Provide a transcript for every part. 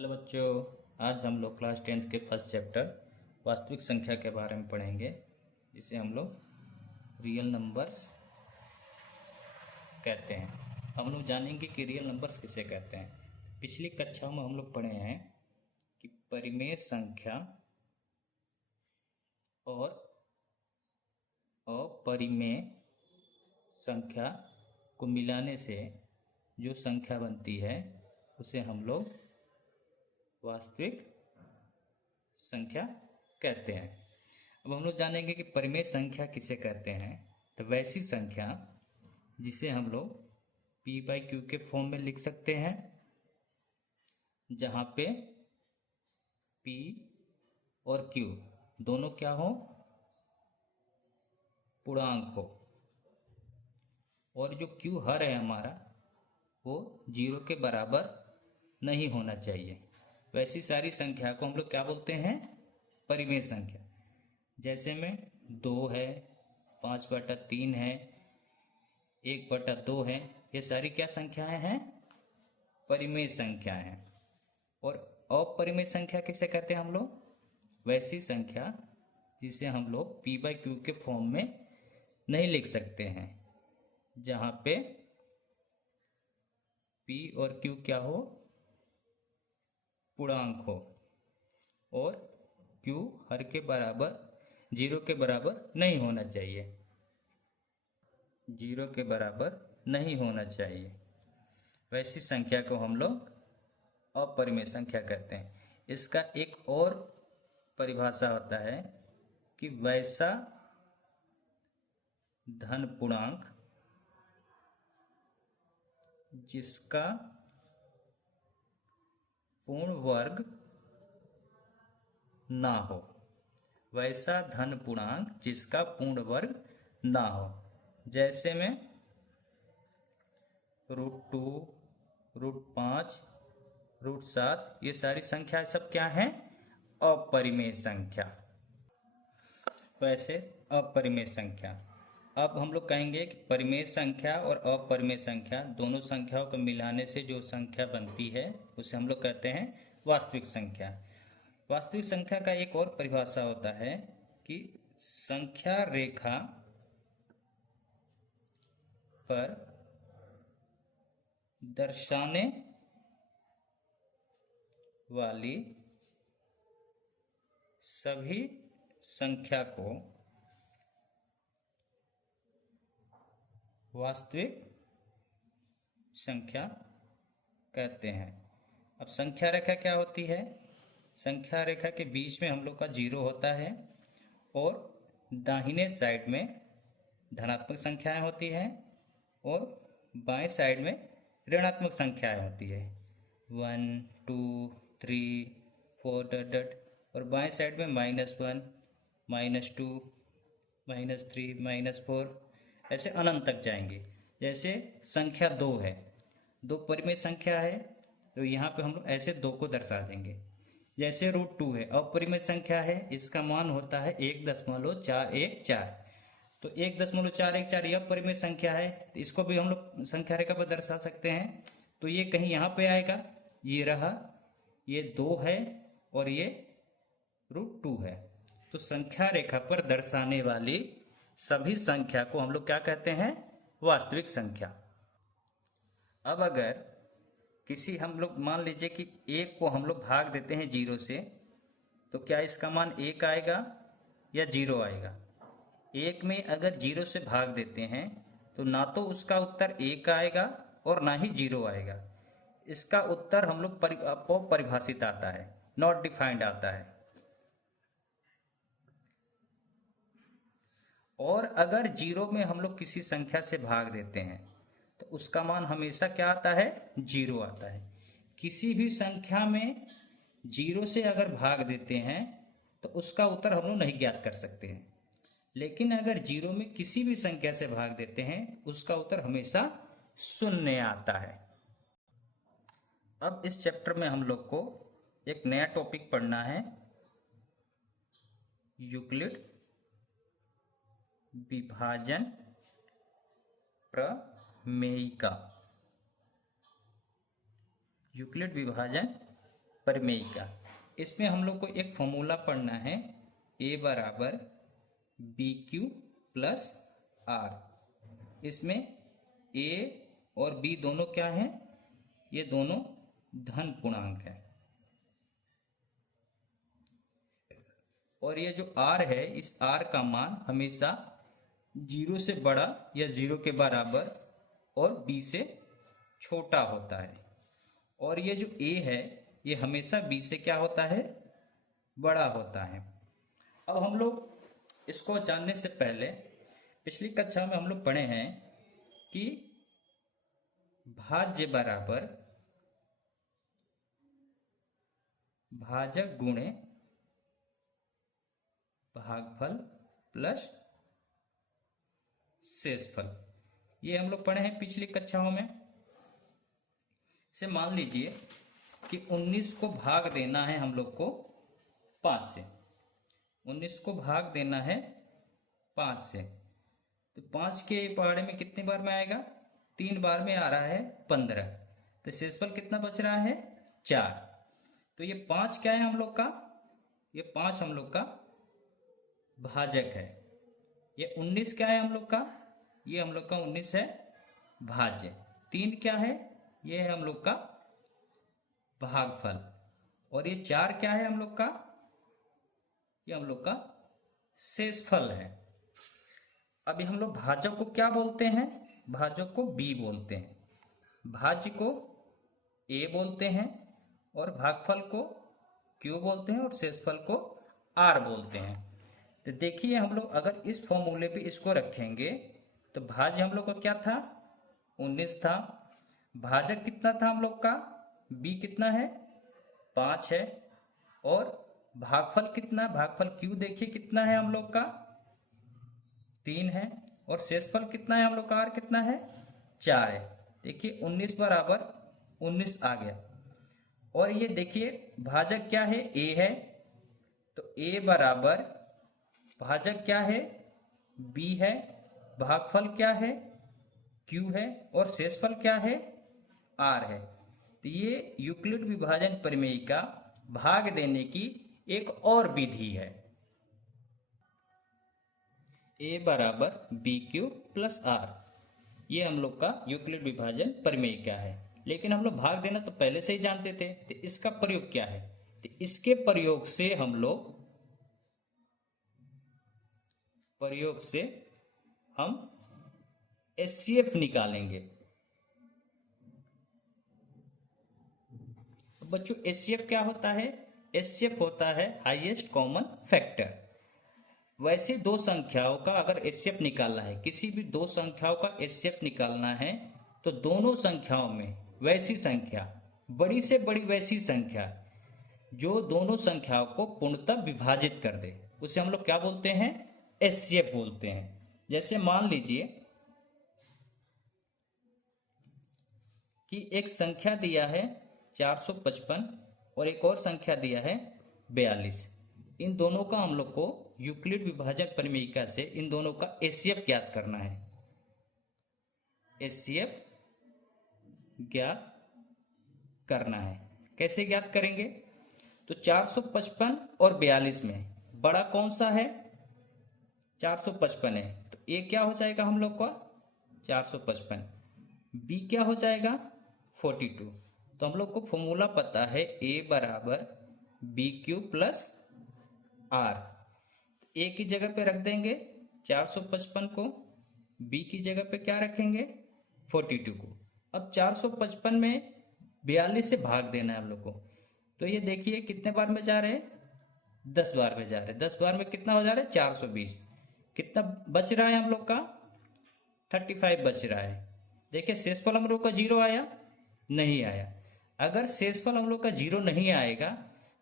Hello बच्चों, आज हम लोग क्लास 10th के फर्स्ट चैप्टर वास्तविक संख्या के बारे में पढ़ेंगे, जिसे हम लोग रियल नंबर्स कहते हैं। हम लोग जानेंगे कि रियल नंबर्स किसे कहते हैं। पिछली कक्षाओं में हम लोग पढ़े हैं कि परिमेय संख्या और अपरिमेय संख्या को मिलाने से जो संख्या बनती है उसे हम लोग वास्तविक संख्या कहते हैं। अब हम लोग जानेंगे कि परिमेय संख्या किसे कहते हैं। तो वैसी संख्या जिसे हम लोग p/q के फॉर्म में लिख सकते हैं, जहाँ पे p और q दोनों क्या हो, पूर्णांक हो, और जो q हर है हमारा वो 0 के बराबर नहीं होना चाहिए। वैसी सारी संख्या को हम लोग क्या बोलते हैं, परिमेय संख्या। जैसे में 2 है, 5/3 है, 1/2 है, ये सारी क्या संख्याएं हैं, परिमेय संख्या हैं। और अपरिमेय संख्या किसे कहते हैं हम लोग, वैसी संख्या जिसे हम लोग p/q के फॉर्म में नहीं लिख सकते हैं, जहाँ पे p और q क्या हो, पूर्णांक हो, और q हर के बराबर 0 के बराबर नहीं होना चाहिए, 0 के बराबर नहीं होना चाहिए। वैसी संख्या को हम लोग अपरिमेय संख्या कहते हैं। इसका एक और परिभाषा होता है कि वैसा धन पूर्णांक जिसका पूर्ण वर्ग ना हो, वैसा धन पूर्णांक जिसका पूर्ण वर्ग ना हो। जैसे में √2, √5, √7, ये सारी संख्या सब क्या हैं, अपरिमेय संख्या। वैसे अपरिमेय संख्या। अब हम लोग कहेंगे कि परिमेय संख्या और अपरिमेय संख्या दोनों संख्याओं को मिलाने से जो संख्या बनती है उसे हम लोग कहते हैं वास्तविक संख्या। वास्तविक संख्या का एक और परिभाषा होता है कि संख्या रेखा पर दर्शाने वाली सभी संख्या को वास्तविक संख्या कहते हैं। अब संख्या रेखा क्या होती है, संख्या रेखा के बीच में हम लोग का 0 होता है और दाहिने साइड में धनात्मक संख्याएं होती हैं और बाएं साइड में ऋणात्मक संख्याएं होती है, 1, 2, 3, 4 और बाएं साइड में -1, -2, -3, -4, ऐसे अनंत तक जाएंगे। जैसे संख्या 2 है, 2 परिमेय संख्या है, तो यहाँ पे हम लोग ऐसे 2 को दर्शा देंगे। जैसे √2 है, अपरिमेय संख्या है, इसका मान होता है 1.414। तो 1.414 यह परिमेय संख्या है, तो इसको भी हम लोग संख्या रेखा पर दर्शा सकते हैं। तो ये कहीं यहाँ पे आएगा, ये रहा, ये 2 है और ये √2 है। तो संख्या रेखा पर दर्शाने वाली सभी संख्या को हम लोग क्या कहते हैं, वास्तविक संख्या। अब अगर किसी हम लोग मान लीजिए कि 1 को हम लोग भाग देते हैं 0 से, तो क्या इसका मान 1 आएगा या 0 आएगा। 1 में अगर 0 से भाग देते हैं तो ना तो उसका उत्तर 1 आएगा और ना ही 0 आएगा। इसका उत्तर हम लोग परिभाषित आता है, नॉट डिफाइंड आता है। और अगर 0 में हम लोग किसी संख्या से भाग देते हैं तो उसका मान हमेशा क्या आता है, 0 आता है। किसी भी संख्या में 0 से अगर भाग देते हैं तो उसका उत्तर हम लोग नहीं ज्ञात कर सकते हैं, लेकिन अगर 0 में किसी भी संख्या से भाग देते हैं उसका उत्तर हमेशा 0 आता है। अब इस चैप्टर में हम लोग को एक नया टॉपिक पढ़ना है, यूक्लिड विभाजन प्रमेयिका। यूक्लिड विभाजन परिमेयिका। इसमें हम लोग को एक फॉर्मूला पढ़ना है, ए बराबर बी क्यू प्लस आर। इसमें ए और बी दोनों क्या हैं? ये दोनों धन पूर्णांक है। और ये जो आर है, इस आर का मान हमेशा 0 से बड़ा या 0 के बराबर और बी से छोटा होता है। और ये जो ए है, ये हमेशा बी से क्या होता है? बड़ा होता है। अब हम लोग इसको जानने से पहले पिछली कक्षा में हम लोग पढ़े हैं कि भाज्य बराबर भाजक गुणे भागफल प्लस शेषफल। ये हम लोग पढ़े हैं पिछली कक्षाओं में। से मान लीजिए कि 19 को भाग देना है हम लोग को 5 से। 19 को भाग देना है 5 से, तो 5 के पहाड़े में कितने बार में आएगा? 3 बार में आ रहा है 15। तो शेषफल कितना बच रहा है? 4। तो ये 5 क्या है हम लोग का? ये 5 हम लोग का भाजक है। ये 19 क्या है हम लोग का? ये हम लोग का 19 है भाज्य। 3 क्या है? ये है हम लोग का भागफल। और ये 4 क्या है हम लोग का? ये हम लोग का शेषफल है। अभी हम लोग भाजक को क्या बोलते हैं? भाजक को बी बोलते हैं, भाज्य को ए बोलते हैं, और भागफल को क्यू बोलते हैं, और शेषफल को आर बोलते हैं। तो देखिए, हम लोग अगर इस फॉर्मूले पे इसको रखेंगे तो भाज्य हम लोग का क्या था? 19 था। भाजक कितना था हम लोग का? बी कितना है? 5 है। और भागफल कितना? भागफल क्यू देखिए कितना है हम लोग का? 3 है। और शेषफल कितना है हम लोग का? आर कितना है? 4 है। देखिए 19 बराबर 19 आ गया। और ये देखिए भाजक क्या है? ए है। तो ए बराबर भाजक क्या है? बी है। भागफल क्या है? क्यू है। और शेषफल क्या है? आर है। तो ये यूक्लिड विभाजन प्रमेय का भाग देने की एक और विधि है। ए बराबर बी क्यू प्लस आर, ये हम लोग का यूक्लिड विभाजन प्रमेय क्या है। लेकिन हम लोग भाग देना तो पहले से ही जानते थे, तो इसका प्रयोग क्या है? तो इसके प्रयोग से हम एचसीएफ निकालेंगे। बच्चों, एचसीएफ क्या होता है? एचसीएफ होता है हाईएस्ट कॉमन फैक्टर। वैसे दो संख्याओं का अगर एचसीएफ निकालना है, किसी भी दो संख्याओं का एचसीएफ निकालना है, तो दोनों संख्याओं में वैसी संख्या, बड़ी से बड़ी वैसी संख्या जो दोनों संख्याओं को पूर्णतः विभाजित कर दे, उसे हम लोग क्या बोलते हैं? एचसीएफ बोलते हैं। जैसे मान लीजिए कि एक संख्या दिया है 455 और एक और संख्या दिया है 42। इन दोनों का हम लोग को यूक्लिड विभाजन प्रमेयिका से इन दोनों का एचसीएफ ज्ञात करना है। एचसीएफ ज्ञात करना है। कैसे ज्ञात करेंगे? तो 455 और 42 में बड़ा कौन सा है? 455 है। तो ए क्या हो जाएगा हम लोग का? 455। बी क्या हो जाएगा? 42। तो हम लोग को फॉर्मूला पता है, ए बराबर बी क्यू प्लस आर। ए की जगह पे रख देंगे 455 को, बी की जगह पे क्या रखेंगे? 42 को। अब 455 में 42 से भाग देना है हम लोग को। तो ये देखिए कितने बार में जा रहे हैं? 10 बार में जा रहे हैं। 10 बार में कितना हो जा रहा है? 420। कितना बच रहा है हम लोग का? 35 बच रहा है। देखिए शेषफल हम लोग का 0 आया? नहीं आया। अगर शेषफल हम लोग का 0 नहीं आएगा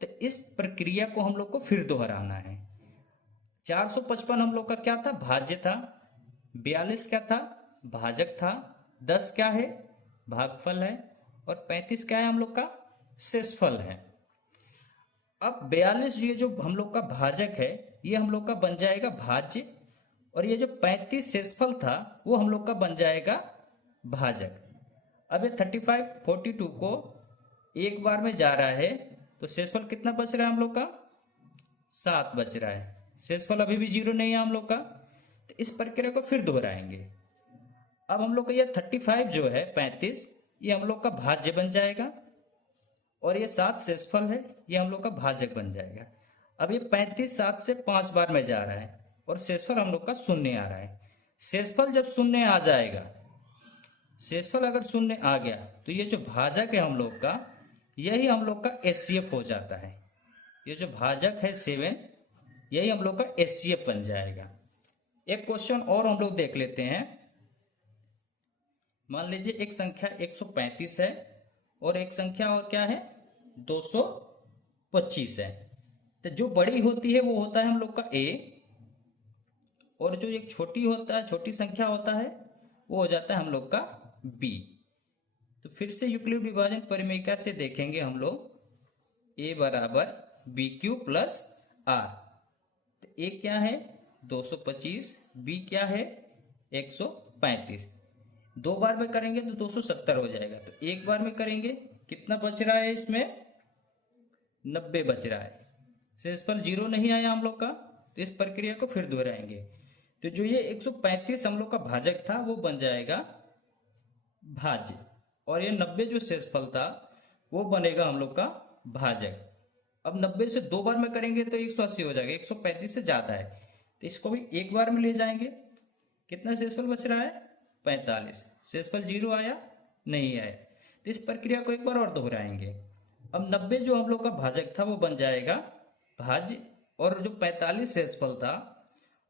तो इस प्रक्रिया को हम लोग को फिर दोहराना है। 455 हम लोग का क्या था? भाज्य था। 42 क्या था? भाजक था। 10 क्या है? भागफल है। और 35 क्या है हम लोग का? शेषफल है। अब 42 ये जो हम लोग का भाजक है, ये हम लोग का बन जाएगा भाज्य, और ये जो 35 शेषफल था वो हम लोग का बन जाएगा भाजक। अब ये 35 42 को एक बार में जा रहा है, तो शेषफल कितना बच रहा है हम लोग का? 7 बच रहा है। शेषफल अभी भी 0 नहीं है हम लोग का, तो इस प्रक्रिया को फिर दोहराएंगे। अब हम लोग का ये 35 जो है 35, ये हम लोग का भाज्य बन जाएगा, और ये 7 शेषफल है, ये हम लोग का भाजक बन जाएगा। अब ये 35 7 से 5 बार में जा रहा है और शेषफल हम लोग का शून्य आ रहा है। शेषफल जब शून्य आ जाएगा, शेषफल अगर शून्य आ गया तो ये जो भाजक है हम लोग का, यही हम लोग का एचसीएफ हो जाता है। ये जो भाजक है 7, यही हम लोग का एचसीएफ बन जाएगा। एक क्वेश्चन और हम लोग देख लेते हैं। मान लीजिए एक संख्या 135 है और एक संख्या और क्या है 225 है। तो जो बड़ी होती है वो होता है हम लोग का ए, और जो एक छोटी संख्या होता है वो हो जाता है हम लोग का बी। तो फिर से यूक्लिड विभाजन परिमेयिका से देखेंगे हम लोग, ए बराबर बी क्यू प्लस आर। तो ए क्या है 225, बी क्या है 135। 2 बार में करेंगे तो 270 हो जाएगा। तो एक बार में करेंगे कितना बच रहा है इसमें? 90 बच रहा है। शेषफल 0 नहीं आया हम लोग का, तो इस प्रक्रिया को फिर दोहराएंगे। तो जो ये 135 हम लोग का भाजक था वो बन जाएगा भाज्य, और ये 90 जो शेषफल था वो बनेगा हम लोग का भाजक। अब 90 से 2 बार में करेंगे तो 180 हो जाएगा, 135 से ज्यादा है, तो इसको भी एक बार में ले जाएंगे। कितना शेषफल बच रहा है 45। शेषफल 0 आया नहीं आया, तो इस प्रक्रिया को एक बार और दोहराएंगे। अब 90 जो हम लोग का भाजक था वो बन जाएगा भाज्य, और जो 45 शेषफल था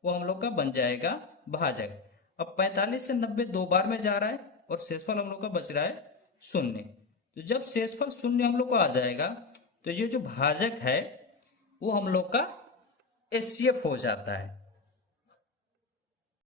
वो हम लोग का बन जाएगा भाजक। अब 45 से 90 2 बार में जा रहा है और शेषफल हम लोग का बच रहा है 0। तो जब शेषफल 0 हम लोग को आ जाएगा तो ये जो भाजक है वो हम लोग का एचसीएफ हो जाता है।